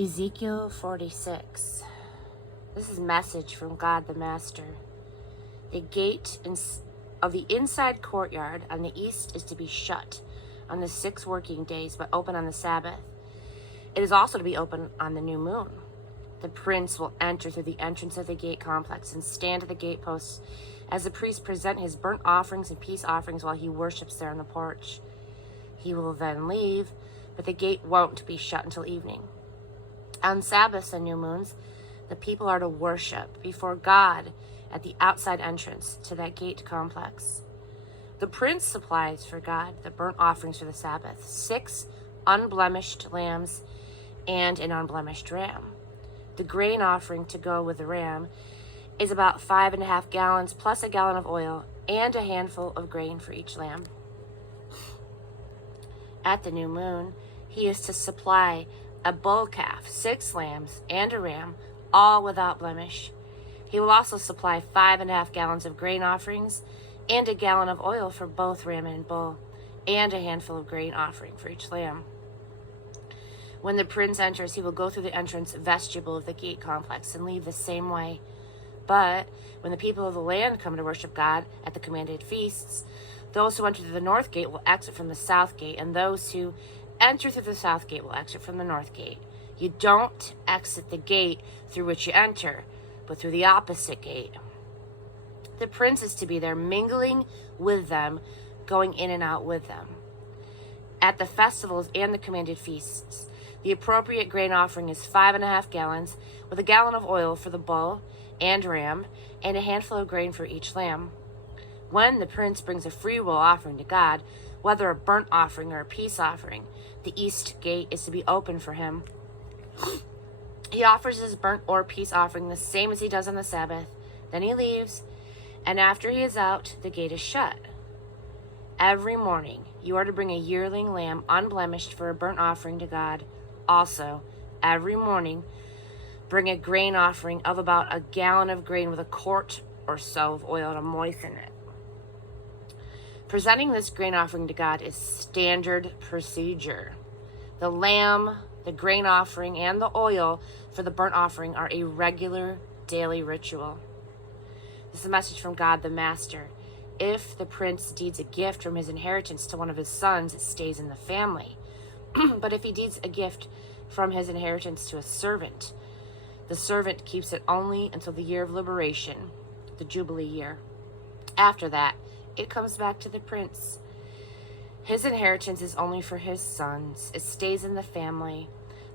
Ezekiel 46. This is a message from God the Master. The gate of the inside courtyard on the east is to be shut on the 6 working days, but open on the Sabbath. It is also to be open on the new moon. The prince will enter through the entrance of the gate complex and stand at the gateposts as the priests present his burnt offerings and peace offerings while he worships there on the porch. He will then leave, but the gate won't be shut until evening. On Sabbaths and new moons, the people are to worship before God at the outside entrance to that gate complex. The prince supplies for God the burnt offerings for the Sabbath, 6 unblemished lambs and an unblemished ram. The grain offering to go with the ram is about 5.5 gallons plus a gallon of oil and a handful of grain for each lamb. At the new moon, he is to supply a bull calf, 6 lambs, and a ram, all without blemish. He will also supply 5.5 gallons of grain offerings and a gallon of oil for both ram and bull, and a handful of grain offering for each lamb. When the prince enters, he will go through the entrance vestibule of the gate complex and leave the same way. But when the people of the land come to worship God at the commanded feasts, those who enter through the north gate will exit from the south gate, and those who enter through the south gate will exit from the north gate. You don't exit the gate through which you enter, but through the opposite gate. The prince is to be there, mingling with them, going in and out with them. At the festivals and the commanded feasts, the appropriate grain offering is 5.5 gallons, with a gallon of oil for the bull and ram, and a handful of grain for each lamb. When the prince brings a free will offering to God, whether a burnt offering or a peace offering, the east gate is to be open for him. He offers his burnt or peace offering the same as he does on the Sabbath. Then he leaves, and after he is out, the gate is shut. Every morning, you are to bring a yearling lamb unblemished for a burnt offering to God. Also, every morning, bring a grain offering of about a gallon of grain with a quart or so of oil to moisten it. Presenting this grain offering to God is standard procedure. The lamb, the grain offering, and the oil for the burnt offering are a regular daily ritual. This is a message from God the Master. If the prince deeds a gift from his inheritance to one of his sons, it stays in the family. But if he deeds a gift from his inheritance to a servant, the servant keeps it only until the year of liberation, the Jubilee year. After that, it comes back to the prince. His inheritance is only for his sons. It stays in the family.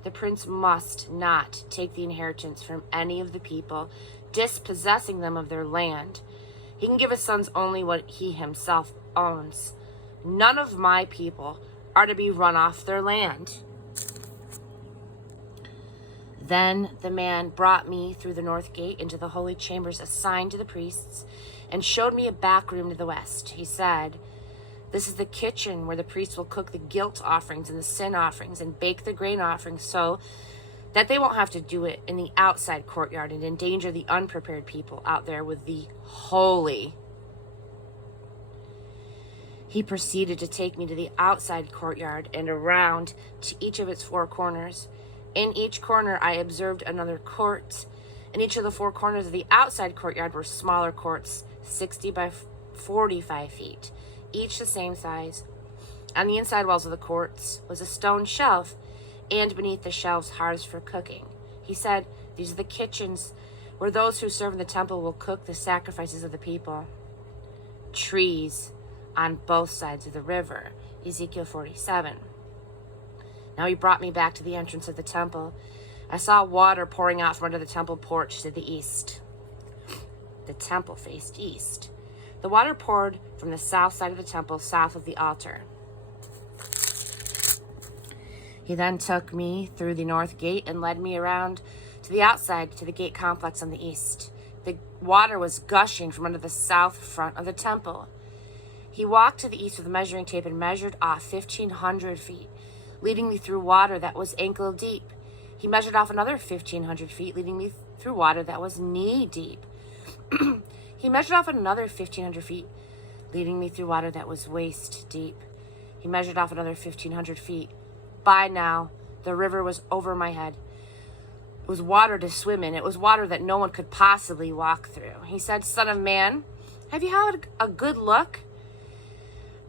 The prince must not take the inheritance from any of the people, dispossessing them of their land. He can give his sons only what he himself owns. None of my people are to be run off their land. Then the man brought me through the north gate into the holy chambers assigned to the priests and showed me a back room to the west. He said, "This is the kitchen where the priests will cook the guilt offerings and the sin offerings and bake the grain offerings so that they won't have to do it in the outside courtyard and endanger the unprepared people out there with the holy." He proceeded to take me to the outside courtyard and around to each of its 4 corners. In each corner, I observed another court. And each of the 4 corners of the outside courtyard were smaller courts, 60 by 45 feet, each the same size. On the inside walls of the courts was a stone shelf, and beneath the shelves, hearths for cooking. He said, "These are the kitchens where those who serve in the temple will cook the sacrifices of the people." Trees on both sides of the river. Ezekiel 47. Now he brought me back to the entrance of the temple. I saw water pouring out from under the temple porch to the east. The temple faced east. The water poured from the south side of the temple, south of the altar. He then took me through the north gate and led me around to the outside to the gate complex on the east. The water was gushing from under the south front of the temple. He walked to the east with a measuring tape and measured off 1,500 feet, leading me through water that was ankle deep. He measured off another 1,500 feet, leading me through water that was knee deep. He measured off another 1,500 feet, leading me through water that was waist deep. He measured off another 1,500 feet. By now, the river was over my head. It was water to swim in. It was water that no one could possibly walk through. He said, "Son of man, have you had a good look?"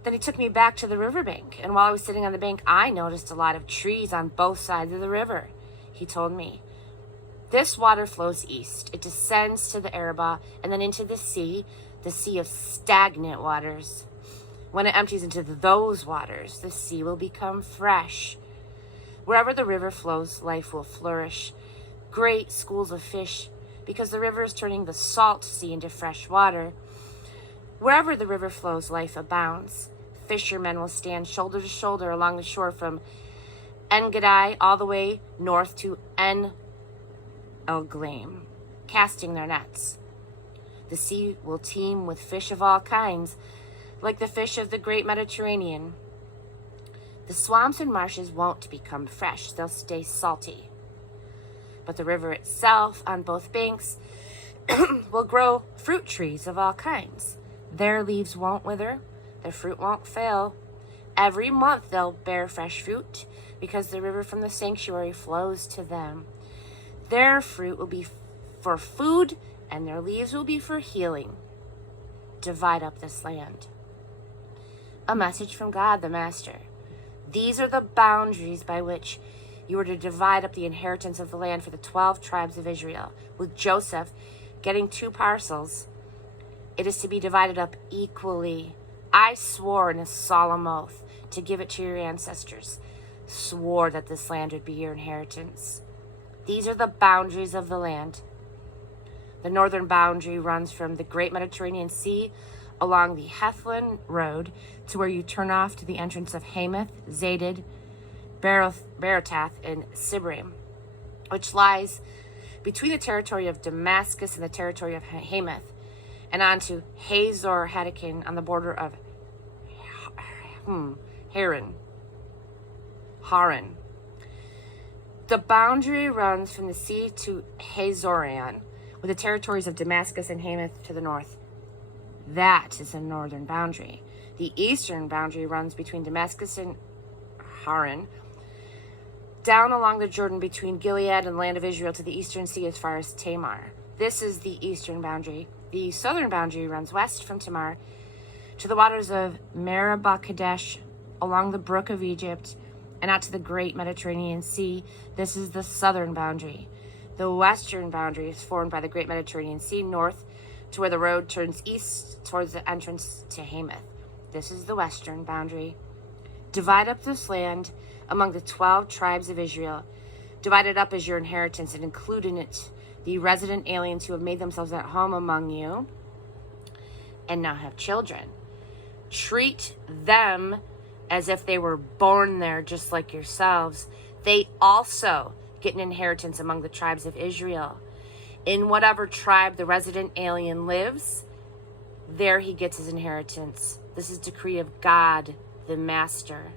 Then he took me back to the riverbank, and while I was sitting on the bank, I noticed a lot of trees on both sides of the river. He told me, "This water flows east. It descends to the Arabah and then into the sea of stagnant waters. When it empties into those waters, the sea will become fresh. Wherever the river flows, life will flourish. Great schools of fish, because the river is turning the salt sea into fresh water. Wherever the river flows, life abounds. Fishermen will stand shoulder to shoulder along the shore from En-Gedi all the way north to En-Eglaim, casting their nets. The sea will teem with fish of all kinds, like the fish of the great Mediterranean. The swamps and marshes won't become fresh, they'll stay salty. But the river itself, on both banks, will grow fruit trees of all kinds. Their leaves won't wither, their fruit won't fail. Every month they'll bear fresh fruit, because the river from the sanctuary flows to them. Their fruit will be for food, and their leaves will be for healing. Divide up this land." A message from God, the Master. These are the boundaries by which you are to divide up the inheritance of the land for the 12 tribes of Israel, with Joseph getting 2 parcels. It is to be divided up equally. I swore in a solemn oath to give it to your ancestors, swore that this land would be your inheritance. These are the boundaries of the land. The northern boundary runs from the great Mediterranean Sea along the Hethlon Road to where you turn off to the entrance of Hamath, Zadid, Berotath, and Sibrim, which lies between the territory of Damascus and the territory of Hamath, and on to Hazor Hadakin on the border of Haran. The boundary runs from the sea to Hazorian, with the territories of Damascus and Hamath to the north. That is the northern boundary. The eastern boundary runs between Damascus and Haran, down along the Jordan between Gilead and the land of Israel to the eastern sea as far as Tamar. This is the eastern boundary. The southern boundary runs west from Tamar to the waters of Meribah Kadesh, along the brook of Egypt, and out to the great Mediterranean Sea. This is the southern boundary. The western boundary is formed by the great Mediterranean Sea north to where the road turns east towards the entrance to Hamath. This is the western boundary. Divide up this land among the 12 tribes of Israel. Divide it up as your inheritance and include in it the resident aliens who have made themselves at home among you and now have children. Treat them as if they were born there just like yourselves. They also get an inheritance among the tribes of Israel. In whatever tribe the resident alien lives, there he gets his inheritance. This is decree of God, the Master.